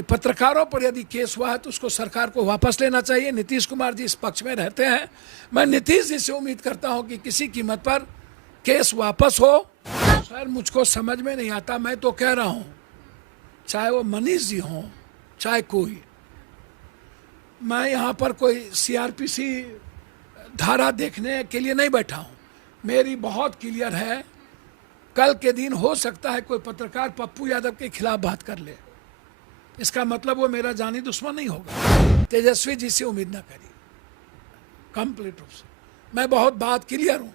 कि पत्रकारों पर यदि केस हुआ है तो उसको सरकार को वापस लेना चाहिए। नीतीश कुमार जी इस पक्ष में रहते हैं। मैं नीतीश जी से उम्मीद करता हूं कि किसी कीमत पर केस वापस हो। सर मुझको समझ में नहीं आता, मैं तो कह रहा हूं चाहे वो मनीष जी हों चाहे कोई, मैं यहाँ पर कोई सीआरपीसी धारा देखने के लिए नहीं बैठा हूँ। मेरी बहुत क्लियर है, कल के दिन हो सकता है कोई पत्रकार पप्पू यादव के खिलाफ बात कर ले, इसका मतलब वो मेरा जानी दुश्मन नहीं होगा। तेजस्वी जी से उम्मीद ना करिए, कंप्लीट रूप से मैं बहुत बात क्लियर हूँ।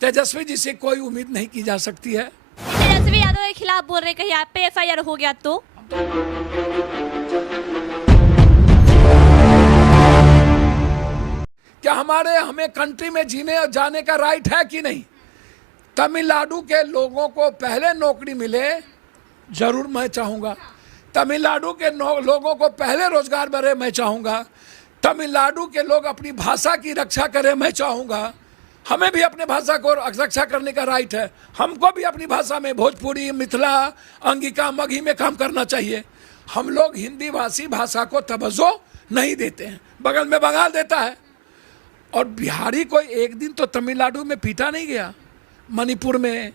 तेजस्वी जी से कोई उम्मीद नहीं की जा सकती है। तेजस्वी यादव के खिलाफ बोल रहे, कहीं आप पे एफआईआर हो गया तो क्या हमें कंट्री में जीने और जाने का राइट है कि नहीं? तमिलनाडु के लोगों को पहले नौकरी मिले, जरूर मैं चाहूँगा। तमिलनाडु के लोगों को पहले रोजगार मिले, मैं चाहूँगा। तमिलनाडु के लोग अपनी भाषा की रक्षा करें, मैं चाहूँगा। हमें भी अपने भाषा को रक्षा करने का राइट है। हमको भी अपनी भाषा में भोजपुरी, मिथिला, अंगिका, मगही में काम करना चाहिए। हम लोग हिंदी भाषी भाषा को तवज्जो नहीं देते हैं, बगल में बंगाल देता है। और बिहारी कोई एक दिन तो तमिलनाडु में पीटा नहीं गया, मणिपुर में,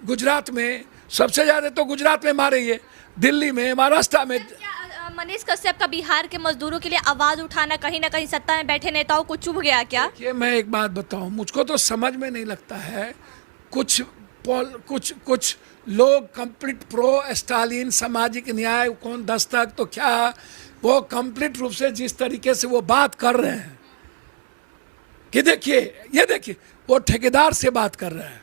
गुजरात में, सबसे ज़्यादा तो गुजरात में मारे, ये दिल्ली में, महाराष्ट्र में। मनीष कश्यप का बिहार के मजदूरों के लिए आवाज उठाना कहीं ना कहीं सत्ता में बैठे नेताओं को चुभ गया क्या? ये मैं एक बात बताऊं, मुझको तो समझ में नहीं लगता है। कुछ लोग कंप्लीट प्रो स्टालिन, सामाजिक न्याय, कौन दस्तक, तो क्या वो कंप्लीट रूप से जिस तरीके से वो बात कर रहे हैं कि देखिए, ये देखिए, वो ठेकेदार से बात कर रहे हैं।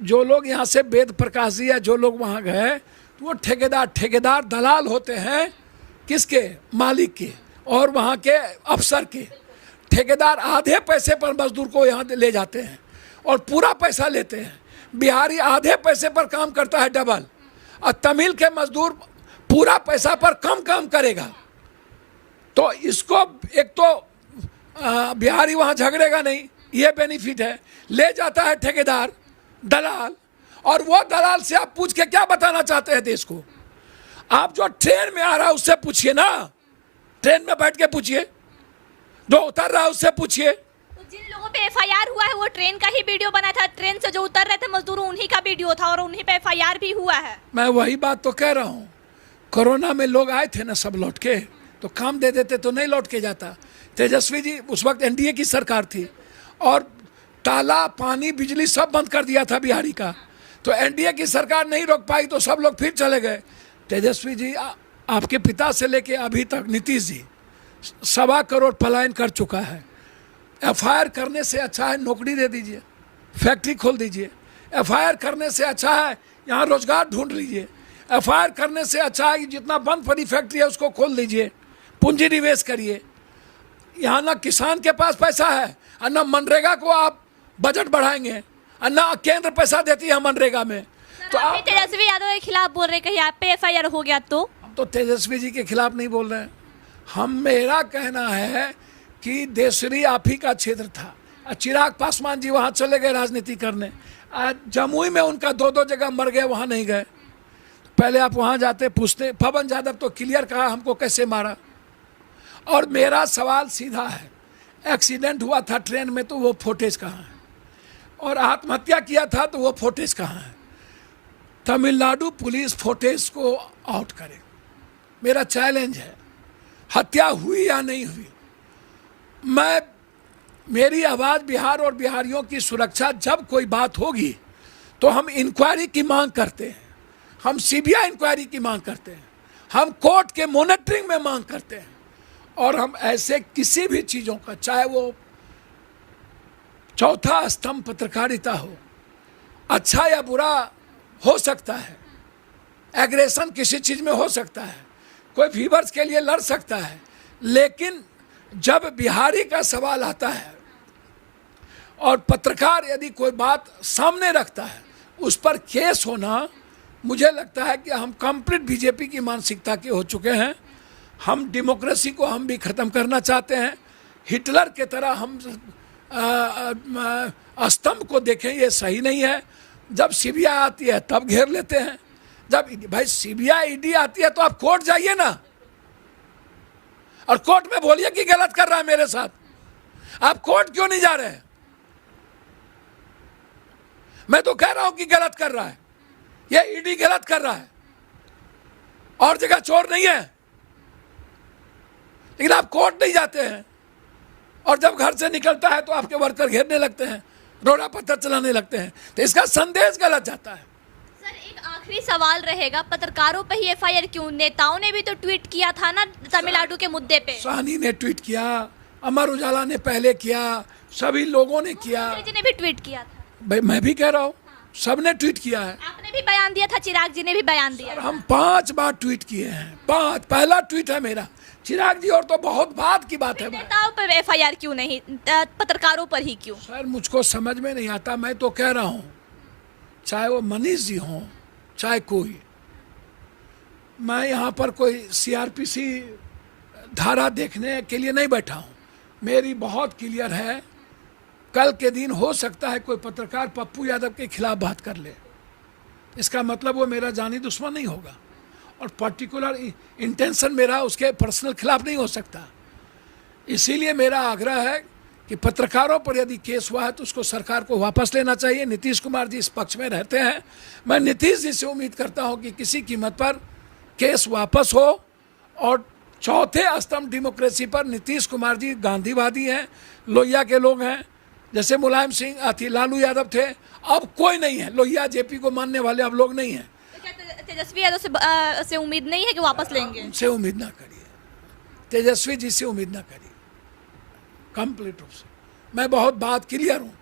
जो लोग यहाँ से वेद प्रकाश जी या जो लोग वहाँ गए, तो वो ठेकेदार दलाल होते हैं, किसके? मालिक के और वहाँ के अफसर के। ठेकेदार आधे पैसे पर मजदूर को यहाँ ले जाते हैं और पूरा पैसा लेते हैं। बिहारी आधे पैसे पर काम करता है, डबल। और तमिल के मजदूर पूरा पैसा पर कम काम करेगा। तो इसको एक तो बिहारी वहाँ झगड़ेगा नहीं, ये बेनिफिट है। ले जाता है ठेकेदार, दलाल, और वो दलाल से आप पूछ के क्या बताना चाहते हैं देश को? आप जो ट्रेन में आ रहा है उससे पूछिए ना, ट्रेन में बैठ के पूछिए, जो उतर रहा है उससे पूछिए। तो जिन लोगों पे एफआईआर हुआ है वो ट्रेन का ही वीडियो बना था, ट्रेन से जो उतर रहे थे मजदूर उन्हीं का वीडियो था और उन्हीं पे एफआईआर भी हुआ है। मैं वही बात तो कह रहा हूँ। कोरोना में लोग आए थे ना, सब लौट के, तो काम दे देते तो नहीं लौट के जाता। तेजस्वी जी उस वक्त एनडीए की सरकार थी और ताला, पानी, बिजली सब बंद कर दिया था बिहारी का, तो एनडीए की सरकार नहीं रोक पाई तो सब लोग फिर चले गए। तेजस्वी जी आपके पिता से लेके अभी तक नीतीश जी 1.25 करोड़ पलायन कर चुका है। एफआईआर करने से अच्छा है नौकरी दे दीजिए, फैक्ट्री खोल दीजिए। एफआईआर करने से अच्छा है यहाँ रोजगार ढूंढ लीजिए। एफआईआर करने से अच्छा है कि जितना बंद पड़ी फैक्ट्री है उसको खोल दीजिए, पूंजी निवेश करिए। यहाँ ना किसान के पास पैसा है और न मनरेगा को आप बजट बढ़ाएंगे और न केंद्र पैसा देती है मनरेगा में। तो आप तेजस्वी यादव के खिलाफ बोल रहे, कहीं आप पे एफआईआर हो गया तो? हम तो तेजस्वी जी के खिलाफ नहीं बोल रहे हैं। मेरा कहना है कि देशरी आप ही का क्षेत्र था। चिराग पासवान जी वहाँ चले गए राजनीति करने। आज जमुई में उनका 2-2 जगह मर गए, वहाँ नहीं गए। पहले आप वहाँ जाते, पूछते। पवन यादव तो क्लियर कहा हमको कैसे मारा। और मेरा सवाल सीधा है, एक्सीडेंट हुआ था ट्रेन में तो वो फुटेज कहाँ है? और आत्महत्या किया था तो वो फुटेज कहाँ है? तमिलनाडु पुलिस फुटेज को आउट करे। मेरा चैलेंज है, हत्या हुई या नहीं हुई, मेरी आवाज़ बिहार और बिहारियों की सुरक्षा, जब कोई बात होगी तो हम इंक्वायरी की मांग करते हैं, हम सीबीआई इंक्वायरी की मांग करते हैं, हम कोर्ट के मॉनिटरिंग में मांग करते हैं। और हम ऐसे किसी भी चीज़ों का, चाहे वो चौथा स्तंभ पत्रकारिता हो, अच्छा या बुरा हो सकता है, एग्रेशन किसी चीज़ में हो सकता है, कोई व्यूअर्स के लिए लड़ सकता है, लेकिन जब बिहारी का सवाल आता है और पत्रकार यदि कोई बात सामने रखता है, उस पर केस होना, मुझे लगता है कि हम कंप्लीट बीजेपी की मानसिकता के हो चुके हैं। हम डेमोक्रेसी को हम भी ख़त्म करना चाहते हैं। हिटलर के तरह हम स्तंभ को देखें, ये सही नहीं है। जब सीबीआई आती है तब घेर लेते हैं, जब भाई सीबीआई ईडी आती है तो आप कोर्ट जाइए ना, और कोर्ट में बोलिए कि गलत कर रहा है मेरे साथ। आप कोर्ट क्यों नहीं जा रहे हैं? मैं तो कह रहा हूं कि गलत कर रहा है, ये ईडी गलत कर रहा है, और जगह चोर नहीं है, लेकिन आप कोर्ट नहीं जाते हैं। और जब घर से निकलता है तो आपके वर्कर घेरने लगते हैं, रोड़ा पत्थर चलाने लगते हैं, तो इसका संदेश गलत जाता है। सर एक आखिरी सवाल रहेगा, पत्रकारों पे ही एफआईआर क्यों? नेताओं ने भी तो ट्वीट किया था ना तमिलनाडु के मुद्दे पे। साहनी ने ट्वीट किया, अमर उजाला ने पहले किया, सभी लोगों ने किया। मुख्यमंत्री जी ने भी ट्वीट किया था। भाई मैं भी कह रहा हूँ, सबने ट्वीट किया है। आपने भी बयान दिया था, चिराग जी ने भी बयान दिया। हम 5 बार ट्वीट किए हैं, 5। पहला ट्वीट है मेरा, चिराग जी और तो बहुत बात की बात है। नेताओं पर एफआईआर क्यों नहीं, पत्रकारों पर ही क्यों? सर मुझको समझ में नहीं आता। मैं तो कह रहा हूँ, चाहे वो मनीष जी हों चाहे कोई, मैं यहाँ पर कोई सीआरपीसी धारा देखने के लिए नहीं बैठा हूँ। मेरी बहुत क्लियर है, कल के दिन हो सकता है कोई पत्रकार पप्पू यादव के खिलाफ बात कर ले, इसका मतलब वो मेरा जानी दुश्मन नहीं होगा, और पर्टिकुलर इंटेंशन मेरा उसके पर्सनल खिलाफ नहीं हो सकता। इसीलिए मेरा आग्रह है कि पत्रकारों पर यदि केस हुआ है तो उसको सरकार को वापस लेना चाहिए। नीतीश कुमार जी इस पक्ष में रहते हैं, मैं नीतीश जी से उम्मीद करता हूं कि किसी कीमत पर केस वापस हो, और चौथे स्तंभ डेमोक्रेसी पर नीतीश कुमार जी गांधीवादी हैं, लोहिया के लोग हैं, जैसे मुलायम सिंह थी, लालू यादव थे, अब कोई नहीं है। लोहिया जेपी को मानने वाले अब लोग नहीं हैं। तेजस्वी यादव से उम्मीद नहीं है कि वापस लेंगे? उनसे उम्मीद ना करिए, तेजस्वी जी से उम्मीद ना करिए, कंप्लीट रूप से। मैं बहुत बात क्लियर हूँ,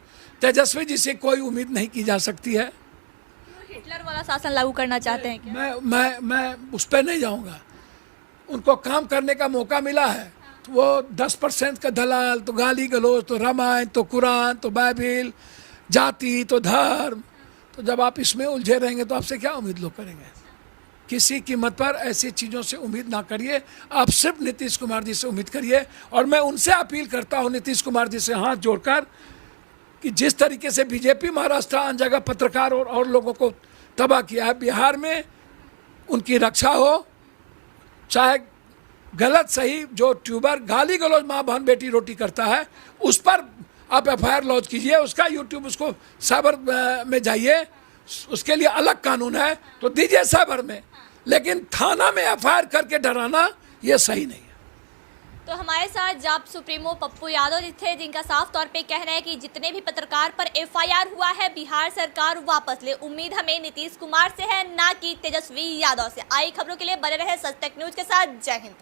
तेजस्वी जी से कोई उम्मीद नहीं की जा सकती है। हिटलर वाला शासन लागू करना चाहते हैं क्या? मैं उस पर नहीं जाऊँगा। उनको काम करने का मौका मिला है, तो वो 10% का दलाल, तो गाली गलौज, तो रामायण, तो कुरान, तो बाइबिल, जाति, तो धर्म, तो जब आप इसमें उलझे रहेंगे तो आपसे क्या उम्मीद लोग करेंगे? किसी कीमत पर ऐसी चीज़ों से उम्मीद ना करिए, आप सिर्फ नीतीश कुमार जी से उम्मीद करिए। और मैं उनसे अपील करता हूं, नीतीश कुमार जी से हाथ जोड़कर, कि जिस तरीके से बीजेपी महाराष्ट्र अन्य जगह पत्रकार और लोगों को तबाह किया है, बिहार में उनकी रक्षा हो। चाहे गलत सही, जो ट्यूबर गाली गलौज माँ बहन बेटी रोटी करता है, उस पर आप एफआईआर लॉन्च कीजिए, उसका यूट्यूब, उसको साइबर में जाइए, उसके लिए अलग कानून है, तो दीजिए साइबर में, लेकिन थाना में एफआईआर करके डराना ये सही नहीं है। तो हमारे साथ जाप सुप्रीमो पप्पू यादव जी थे, जिनका साफ तौर पे कहना है कि जितने भी पत्रकार पर एफआईआर हुआ है, बिहार सरकार वापस ले। उम्मीद हमें नीतीश कुमार से है, ना कि तेजस्वी यादव से। आई खबरों के लिए बने रहे सच तक न्यूज के साथ। जय हिंद।